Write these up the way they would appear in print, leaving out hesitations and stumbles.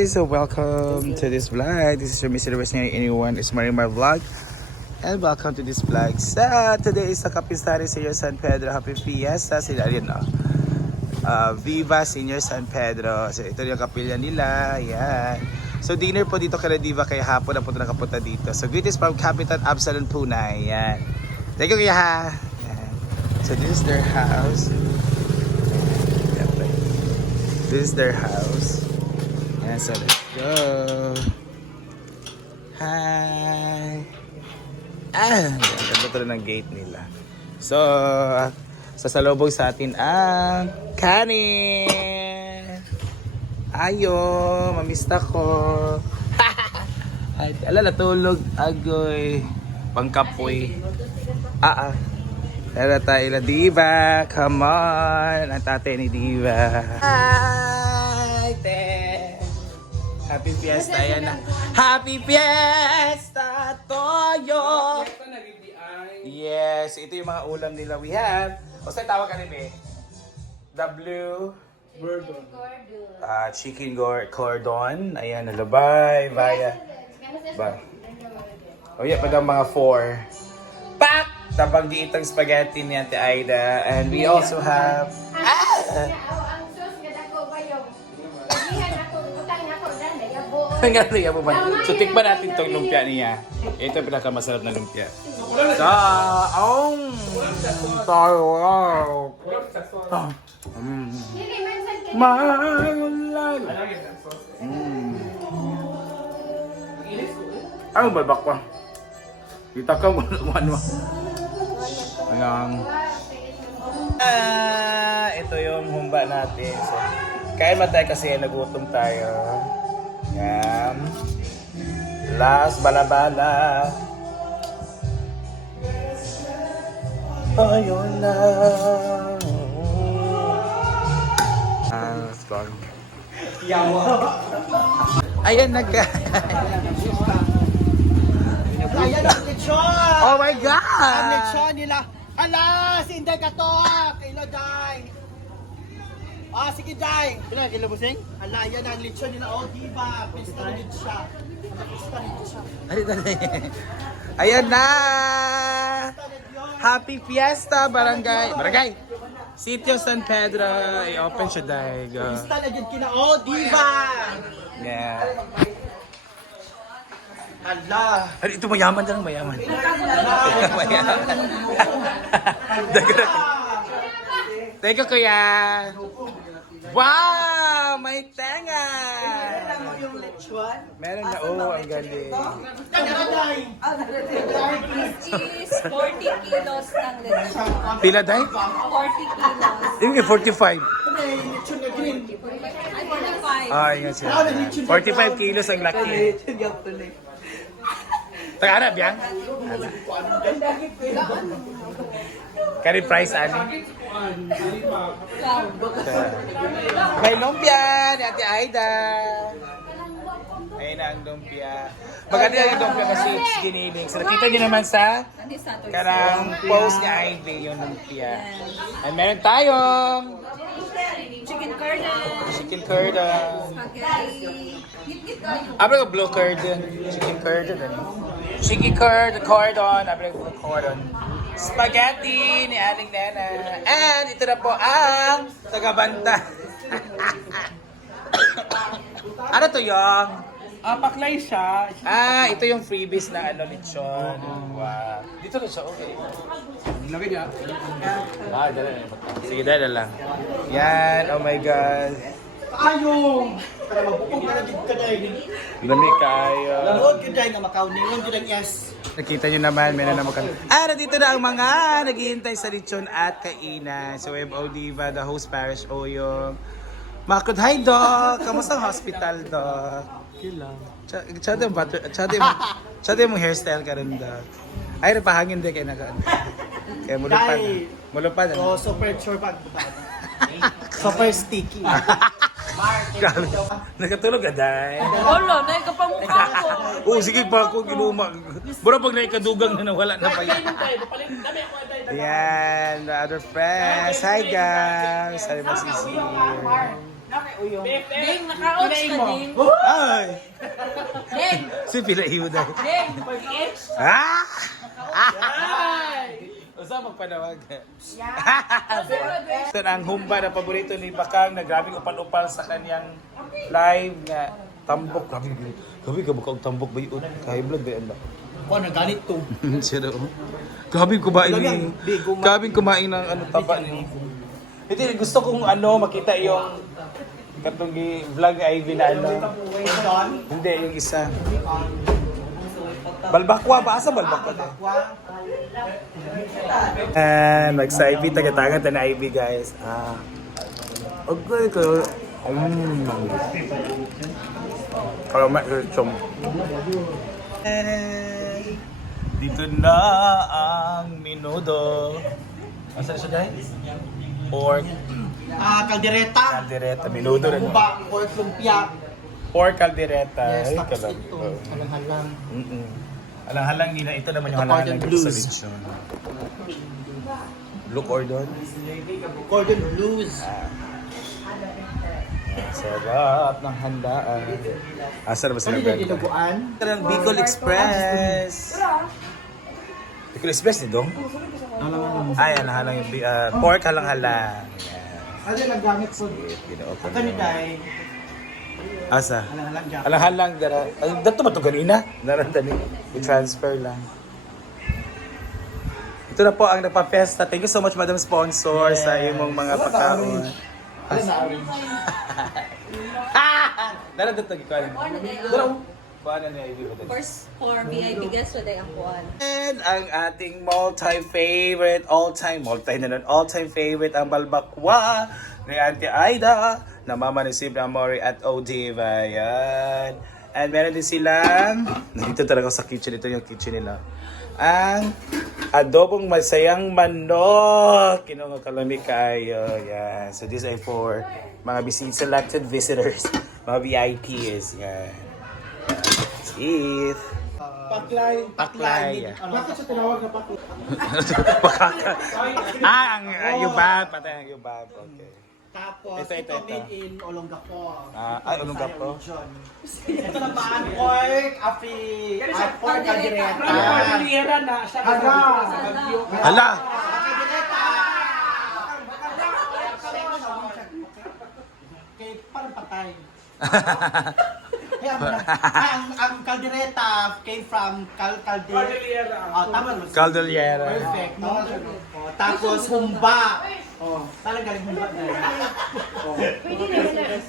guys, so welcome to this vlog. This is your Mr. Anyone, it's Marimar Vlog. And welcome to this vlog. So, today is the Kapistaris Senior San Pedro Happy Fiesta. Sila rin, no? Viva Senior San Pedro. So, ito yung kapilya nila. Yan. So, dinner po dito kay Diva kaya hapon na po nakapunta dito. So, greetings from Capitan Absalon Punay. Yan. Thank you kaya ha. Yan. So, this is their house. This is their house. Yan, so let's go. Hi. Ang ganda to ng gate nila. So, sasalubog sa atin ang kanin. Ayo, mamista ko. Ay, ala natulog agoy. Pangkapoy. Tara tayo na Diva. Come on. Ang tatay ni Diva. Hi, te. Happy Fiesta. Ayan na. Happy Fiesta, Toyo. Yes, ito yung mga ulam nila. We have, o saan tawag ka rin eh? W. Chicken cordon. Ayan, nalabay. Vaya. O yan, pag mga 4. Pak! Tabang diitang spaghetti ni Ate Aida. And we also have... So, tikman natin itong lumpia niya. Ito yung pinakamasarap na lumpia. Ano ba bakwa? Kita ka mo ano? Ito yung humba natin. So, kaya matay kasi nagutom tayo. Yan. Last balabala. Ayun na. Let's go. Ayan na guys. Ayan ang lechon! Oh my God! Ang lechon nila. Ala! Si Inday ka to! Kailo, Day! Sige, Day! Pila, kilo busing? Ala, yan ang lechon nila. Oh, Diva! Pista rin siya. Pista rin siya. Ayan na! Happy Fiesta, Barangay! Barangay! Sitio San Pedro. I-open siya, Day. Go. Pista na dyan kina. Oh, Diva! Yeah. Ala! Ay, ito mayaman lang, mayaman. Mayaman. Thank you, kuya. Wow! May tenga! Yung lechon? Meron na. Oh, ang galing. Is 40 kilos ng lechon. Pila, Day? 40 kilos. Yung 45. Lechon na green. Ay, 45. Ah, yun siya. 45 kilos ang laki. Taga-Arab yan? Kari price, ani? May lumpia ni Ate Aida. Ayun na ang lumpia. Maganda yung lumpia kasi giniling. So nakita niyo naman sa karang post ni Ivy yung lumpia. And meron tayong Chicken cordon. chicken cordon. Spaghetti. Abre ko blue cordon. Chicken cordon. Chicken cordon. Abre ko blue cordon. Spaghetti ni Aling Nena. And ito na po ang tagabanta. Ano to yung? Paklay siya. Ito yung freebies na lechon. Wow. Dito na siya, okay. Lagay niya. Dala na. Sige, dala lang. Yan, oh my God. Ayong! Para mabukog ka na dito ka, Day. Dami kayo. Lalood ka, Day, na Macau. Nilang yun ang yes. Nakita nyo naman, meron na makan. Nandito na ang mga naghihintay sa lechon at kainan. So, we have Diva, the host parish Oyong. Makod, hi, Doc! Kamusta ang hospital, Doc? Kila. Tsada yung hairstyle ka rin, Doc. Ay, napahangin din kayo naka. Kaya mulupad. Day. Mulupad. Oh, super sure pag super sticky. Grabe. Nakatulog ka, Day. Wala, naikapamukha ko. Sige pa ako ginuma. Bro, pag naikadugang na nawala na pa yun. Ayan, the other friends. Hi guys. Sorry mo sisi. Ding, naka-ouch ka, Ding. Ay! Ding! Si pila iyo dahil. Ding! Ah! Usa magpanawag. Ito ang humba na paborito ni Bakang na grabing upal-upal sa kanyang live nga tambok. Grabe ka bukang tambok ba yun? Kahiblag ba yun ba? Oh, nagalit to. Siya daw. Grabe kumain ni. Grabe kumain ng ano taba ni. Hindi gusto kong makita yung katong vlog ay ano. Hindi yung isa. Balbakwa ba? Asa balbakwa? And sa Ivy, taga-taga na Ivy guys. Okay ko. Kalamat ko chong. Dito na ang minudo. Asa siya guys? Pork. Kaldereta. Caldereta. Minudo rin. Humba, pork lumpia. Pork caldereta. Yes, Ay, tapos kalam. ito. Halang-halang. Alang-halang nila. Ito naman yung Ito, halang cordon sa blues. lechon. Look order. Cordon blues. Sarap ng handaan. Asa na ba Ano sila yung dinuguan? Ito ng Bicol Express. Bicol Express ni Dong? Ay, halang yung pork halang-halang. Ano yung naggamit po? Pinopen. Ito ni Day. Asa? Halang-halang dyan. Halang-halang dara. Dato ba ito ganina? Naranda ni. I-transfer lang. Ito na po ang nagpa-festa. Thank you so much, Madam Sponsor, sa imong mga pagkaon. Ano na orange? Naranda ito, ikaw. Dara, paano niya ibig First, for VIP guests, wala ang kuhan. And ang ating all-time favorite, ang balbakwa ni Auntie Aida na Mama ni Sib Amori at Odiva. Yan. And meron din silang, nandito talaga sa kitchen, ito yung kitchen nila. Ang adobong masayang manok. Kinunga kalami kayo. Yan. So this ay for mga selected visitors, mga VIPs. Yan. Let's eat. Paklay. Paklay. Bakit siya tinawag na paklay? ang yubab. Patay ang yubab. Okay. Tapos, Ito. ito made in Olongapo. Olongapo. Ito naman, pork, pork kaldereta. Hala! Kaldereta! Okay, parang patay. Kaya ang kaldereta came from Caldera. Tama no? Caldera. Perfect, no? Tapos humba. Talagang galing humba na.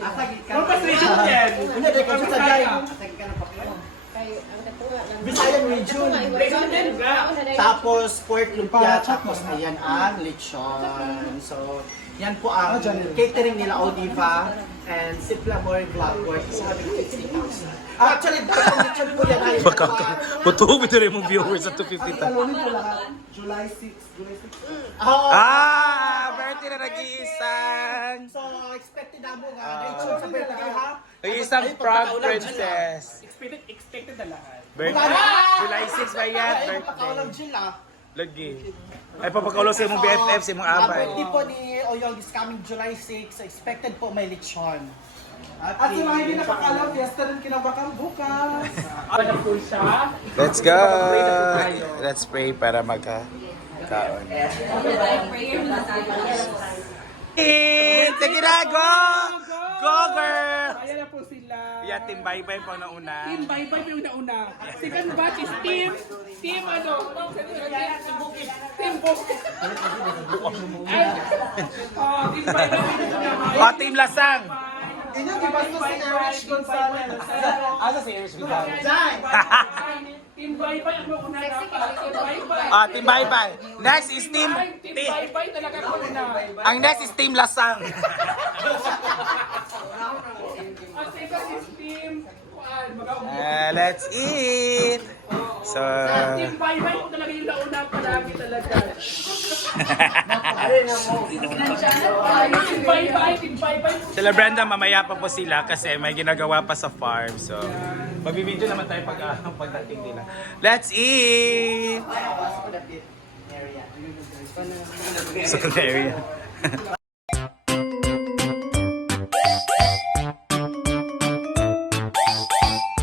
Asa gitkan. Hindi, dahil kasi sa dahil. Visayan region. Tapos pork lumpia. Tapos ayan ang lechon. So, yan po ang catering nila Odiva and Simple Amore Vlog worth 250,000. Actually, ang lechon po yan ay Patubi na rin mong viewers sa 250,000. July 6. Birthday na nag-iisang. So, expected na mo nga. Lechon sa birthday ha? Nag-iisang frog princess. Expected na lahat. July 6 ba yan? Pagkaulang Jill ah. Lagi. Ay, papakaulo sa imong BFF, sa imong abay. Birthday po ni Oyong is coming July 6. So, expected po may lechon. At sa mga hindi nakakalam, fiesta rin kinabakang bukas. Ano po siya? Let's go! Let's pray para magka-kaon. Prayer na tayo. Sige na, go! Go, girl! Ayan na po sila. Yeah, team bye-bye po na una. Team bye-bye po yung nauna. Second batch is team ano? Team book. Team bye-bye po yung nauna. Team Lasang! Inyo, di ba ito si Erich Gonzalez? Asa si Irish Gonzalez? Team bye-bye ang nauna dapat. Team bye-bye. Team bye-bye. Next is team... Team bye-bye talaga po na. Ang next is team Lasang. At second is team Let's eat! So... Team bye-bye po talaga yung nauna palagi talaga. Team bye-bye, team bye-bye. Sila Brenda, mamaya pa po sila kasi may ginagawa pa sa farm. So, magbibideo naman tayo pagdating nila. Let's eat! Sa area. Bye.